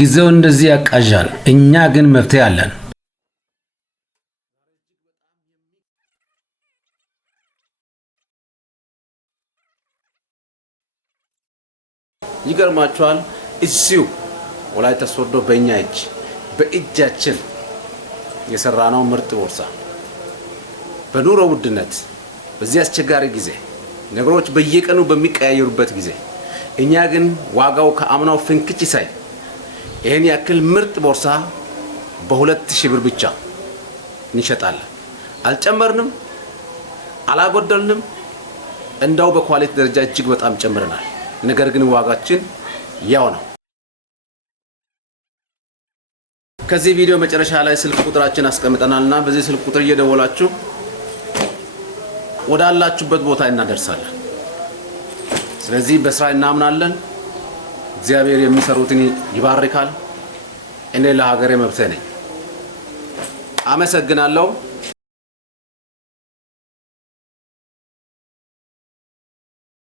ጊዜው እንደዚህ ያቃዣል። እኛ ግን መፍትሄ አለን። ይገርማችኋል እዚሁ ወላይታ ሶዶ በእኛ በእጃችን የሰራነው ምርጥ ቦርሳ በኑሮ ውድነት በዚህ አስቸጋሪ ጊዜ ነገሮች በየቀኑ በሚቀያየሩበት ጊዜ እኛ ግን ዋጋው ከአምናው ፍንክች ሳይ ይሄን ያክል ምርጥ ቦርሳ በ2000 ብር ብቻ እንሸጣለን። አልጨመርንም፣ አላጎደልንም። እንዳው በኳሊቲ ደረጃ እጅግ በጣም ጨምረናል። ነገር ግን ዋጋችን ያው ነው። ከዚህ ቪዲዮ መጨረሻ ላይ ስልክ ቁጥራችን አስቀምጠናልና በዚህ ስልክ ቁጥር እየደወላችሁ ወዳላችሁበት ቦታ እናደርሳለን። ስለዚህ በስራ እናምናለን። እግዚአብሔር የሚሰሩትን ይባርካል። እኔ ለሀገሬ መብቴ ነኝ። አመሰግናለሁ።